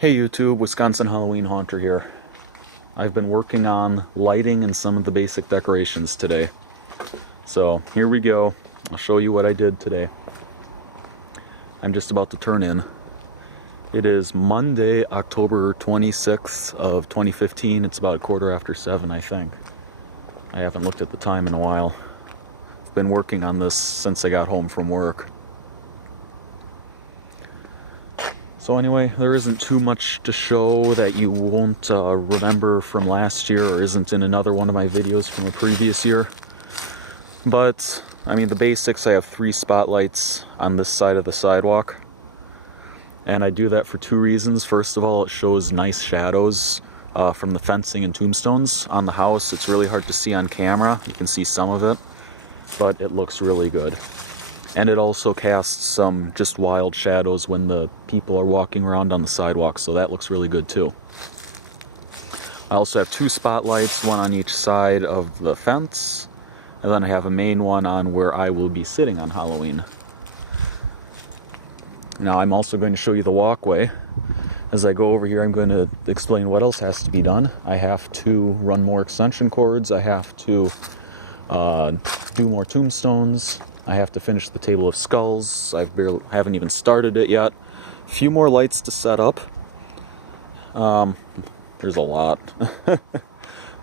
Hey YouTube, Wisconsin Halloween Haunter here. I've been working on lighting and some of the basic decorations today. So here we go. I'll show you what I did today. I'm just about to turn in. It is Monday, October 26th of 2015. It's about 7:15, I think. I haven't looked at the time in a while. I've been working on this since I got home from work. So anyway, there isn't too much to show that you won't remember from last year or isn't in another one of my videos from a previous year. But, I mean, the basics, I have 3 spotlights on this side of the sidewalk. And I do that for 2 reasons. First of all, it shows nice shadows from the fencing and tombstones on the house. It's really hard to see on camera. You can see some of it, but it looks really good. And it also casts some just wild shadows when the people are walking around on the sidewalk, so that looks really good too. I also have 2 spotlights, one on each side of the fence, and then I have a main one on where I will be sitting on Halloween. Now I'm also going to show you the walkway. As I go over here, I'm going to explain what else has to be done. I have to run more extension cords, I have to do more tombstones, I have to finish the table of skulls. I haven't even started it yet. A few more lights to set up. There's a lot.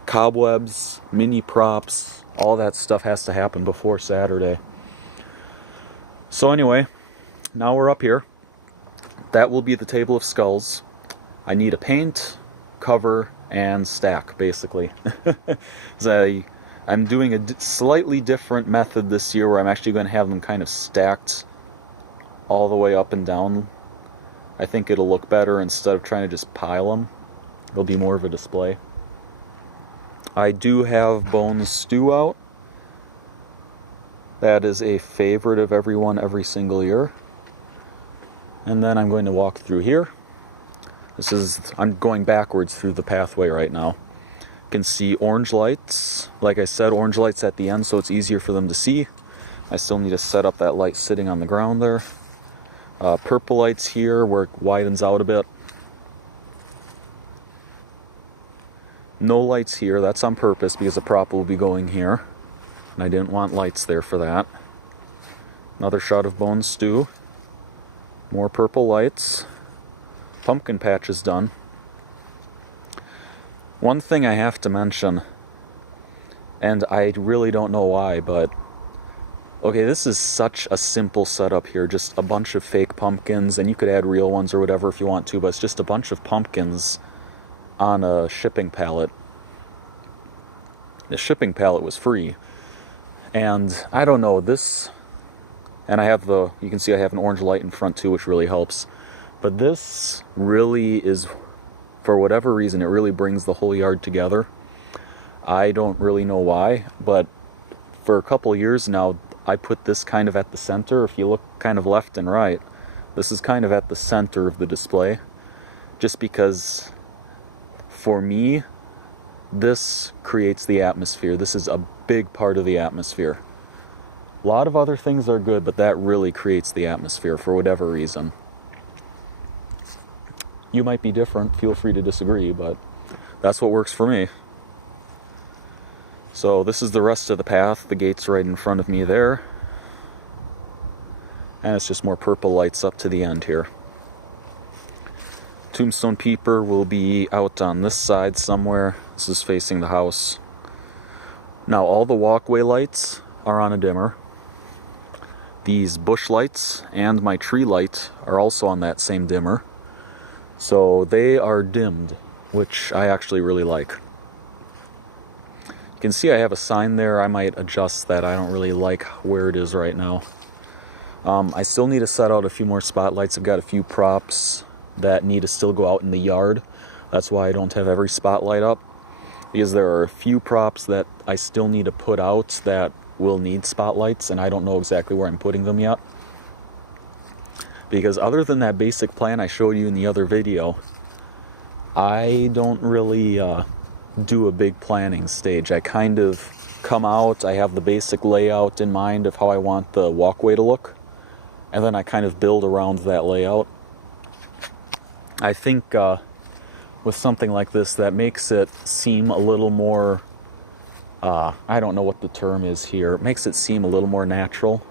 Cobwebs, mini props, all that stuff has to happen before Saturday. So anyway, now we're up here. That will be the table of skulls. I need a paint, cover, and stack, basically. I'm doing a slightly different method this year where I'm actually going to have them kind of stacked all the way up and down. I think it'll look better instead of trying to just pile them. It'll be more of a display. I do have Bones Stew out. That is a favorite of everyone every single year. And then I'm going to walk through here. I'm going backwards through the pathway right now. You can see orange lights. Like I said, orange lights at the end so it's easier for them to see. I still need to set up that light sitting on the ground there. Purple lights here where it widens out a bit. No lights here, that's on purpose because the prop will be going here. And I didn't want lights there for that. Another shot of Bone Stew. More purple lights. Pumpkin patch is done. One thing I have to mention, and I really don't know why, but okay, this is such a simple setup here, just a bunch of fake pumpkins, and you could add real ones or whatever if you want to, but it's just a bunch of pumpkins on a shipping pallet. The shipping pallet was free, and I don't know, this, and you can see I have an orange light in front too, which really helps, but this really is, for whatever reason, it really brings the whole yard together. I don't really know why, but for a couple years now, I put this kind of at the center. If you look kind of left and right, this is kind of at the center of the display. Just because, for me, this creates the atmosphere. This is a big part of the atmosphere. A lot of other things are good, but that really creates the atmosphere for whatever reason. You might be different, feel free to disagree, but that's what works for me. So this is the rest of the path. The gate's right in front of me there. And it's just more purple lights up to the end here. Tombstone Peeper will be out on this side somewhere. This is facing the house. Now all the walkway lights are on a dimmer. These bush lights and my tree light are also on that same dimmer. So they are dimmed, which I actually really like. You can see I have a sign there. I might adjust that. I don't really like where it is right now. I still need to set out a few more spotlights. I've got a few props that need to still go out in the yard. That's why I don't have every spotlight up, because there are a few props that I still need to put out that will need spotlights, and I don't know exactly where I'm putting them yet. Because other than that basic plan I showed you in the other video, I don't really do a big planning stage. I kind of come out, I have the basic layout in mind of how I want the walkway to look, and then I kind of build around that layout. I think with something like this, that makes it seem a little more, I don't know what the term is here, it makes it seem a little more natural.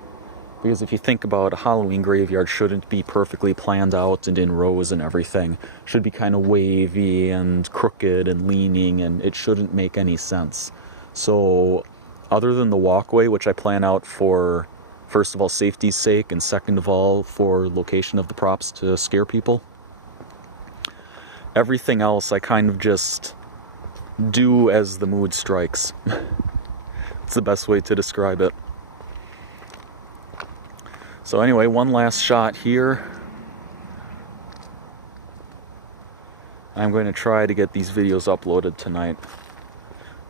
Because if you think about a Halloween graveyard, shouldn't be perfectly planned out and in rows and everything. Should be kind of wavy and crooked and leaning, and it shouldn't make any sense. So other than the walkway, which I plan out for, first of all, safety's sake, and second of all, for location of the props to scare people, everything else I kind of just do as the mood strikes. It's the best way to describe it. So anyway, one last shot here. I'm going to try to get these videos uploaded tonight.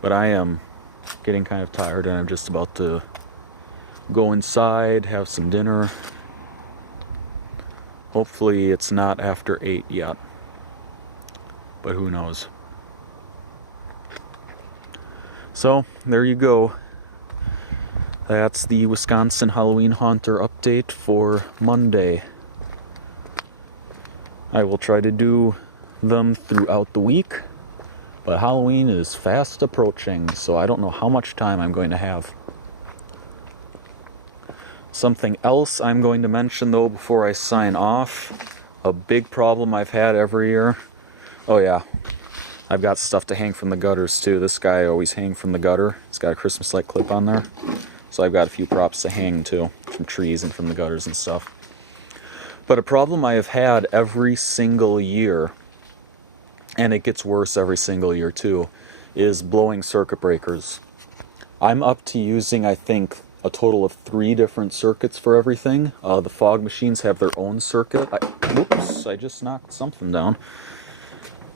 But I am getting kind of tired and I'm just about to go inside, have some dinner. Hopefully it's not after 8 yet. But who knows. So, there you go. That's the Wisconsin Halloween Haunter update for Monday. I will try to do them throughout the week, but Halloween is fast approaching, so I don't know how much time I'm going to have. Something else I'm going to mention though before I sign off, a big problem I've had every year. Oh yeah, I've got stuff to hang from the gutters too. This guy always hangs from the gutter. It's got a Christmas light clip on there. So I've got a few props to hang too, from trees and from the gutters and stuff. But a problem I have had every single year, and it gets worse every single year too, is blowing circuit breakers. I'm up to using, I think, a total of 3 different circuits for everything. The fog machines have their own circuit. Oops, I just knocked something down.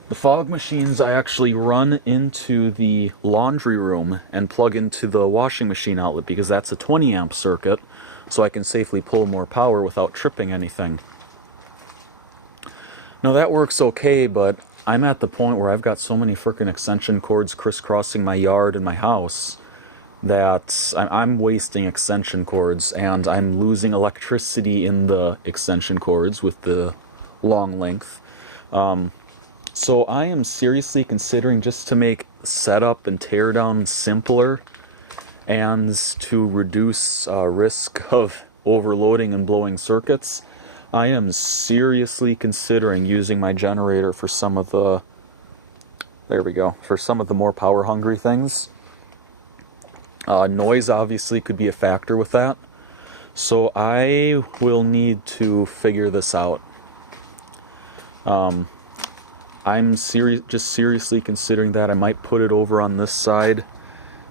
The fog machines I actually run into the laundry room and plug into the washing machine outlet because that's a 20 amp circuit, so I can safely pull more power without tripping anything. Now that works okay, but I'm at the point where I've got so many frickin' extension cords crisscrossing my yard and my house that I'm wasting extension cords and I'm losing electricity in the extension cords with the long length. So I am seriously considering, just to make setup and teardown simpler and to reduce risk of overloading and blowing circuits, I am seriously considering using my generator for some of the, for some of the more power hungry things. Noise obviously could be a factor with that. So I will need to figure this out. I'm just seriously considering that. I might put it over on this side.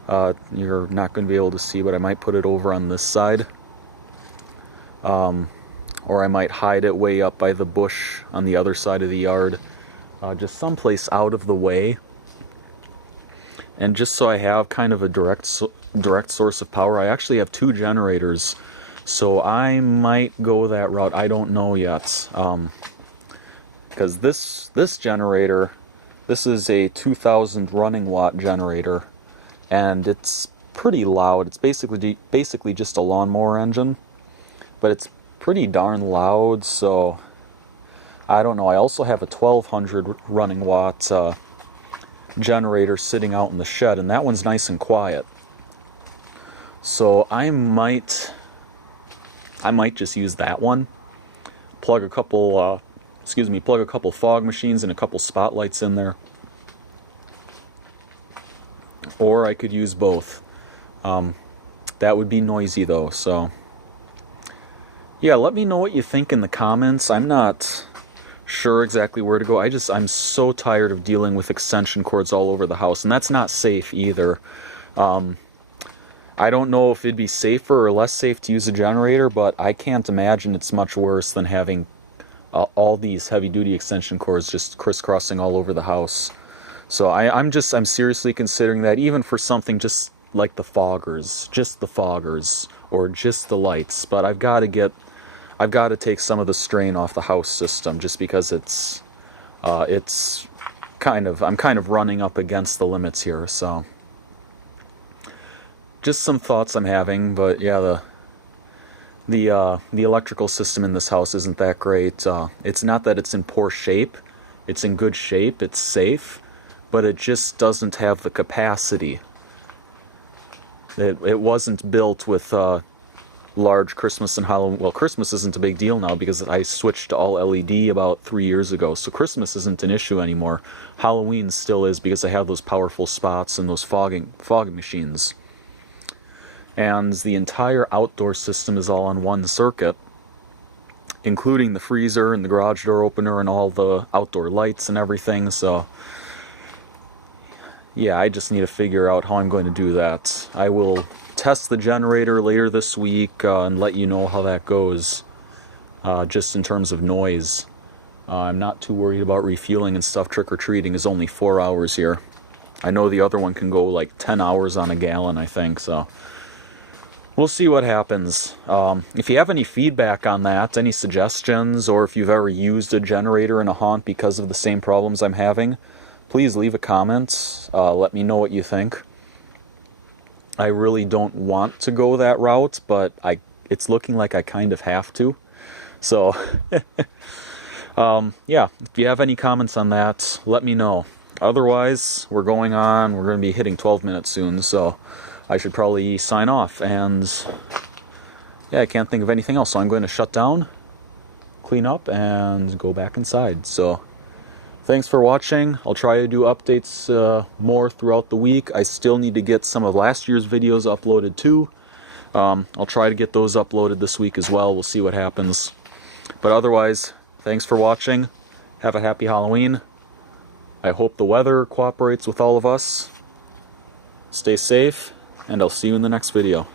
You're not going to be able to see, but I might put it over on this side. Or I might hide it way up by the bush on the other side of the yard. Just someplace out of the way. And just so I have kind of a direct source of power. I actually have 2 generators, so I might go that route. I don't know yet. Because this generator, this is a 2000 running watt generator, and it's pretty loud. It's basically just a lawnmower engine, but it's pretty darn loud. So I don't know. I also have a 1200 running watt generator sitting out in the shed, and that one's nice and quiet. So I might just use that one. Plug a couple fog machines and a couple spotlights in there. Or I could use both. That would be noisy though, so yeah, let me know what you think in the comments. I'm not sure exactly where to go. I'm so tired of dealing with extension cords all over the house, and that's not safe either. I don't know if it'd be safer or less safe to use a generator, but I can't imagine it's much worse than having all these heavy-duty extension cords just crisscrossing all over the house. So I'm seriously considering that, even for something just like the foggers, or just the lights. But I've got to take some of the strain off the house system, just because I'm kind of running up against the limits here. So just some thoughts I'm having, but yeah, The electrical system in this house isn't that great. It's not that it's in poor shape. It's in good shape. It's safe, but it just doesn't have the capacity. It wasn't built with large Christmas and Halloween. Well, Christmas isn't a big deal now because I switched to all LED about 3 years ago, so Christmas isn't an issue anymore. Halloween still is because I have those powerful spots and those fogging machines. And the entire outdoor system is all on one circuit, including the freezer and the garage door opener and all the outdoor lights and everything. So yeah, I just need to figure out how I'm going to do that. I will test the generator later this week and let you know how that goes, just in terms of noise. I'm not too worried about refueling and stuff. Trick-or-treating is only 4 hours here. I know the other one can go like 10 hours on a gallon, I think, so we'll see what happens. If you have any feedback on that, any suggestions, or if you've ever used a generator in a haunt because of the same problems I'm having, please leave a comment. Let me know what you think. I really don't want to go that route, but it's looking like I kind of have to. So, yeah, if you have any comments on that, let me know. Otherwise, we're going to be hitting 12 minutes soon, so I should probably sign off. And yeah, I can't think of anything else, so I'm going to shut down, clean up, and go back inside. So thanks for watching. I'll try to do updates more throughout the week. I still need to get some of last year's videos uploaded too. I'll try to get those uploaded this week as well. We'll see what happens. But otherwise, thanks for watching. Have a happy Halloween. I hope the weather cooperates with all of us. Stay safe, and I'll see you in the next video.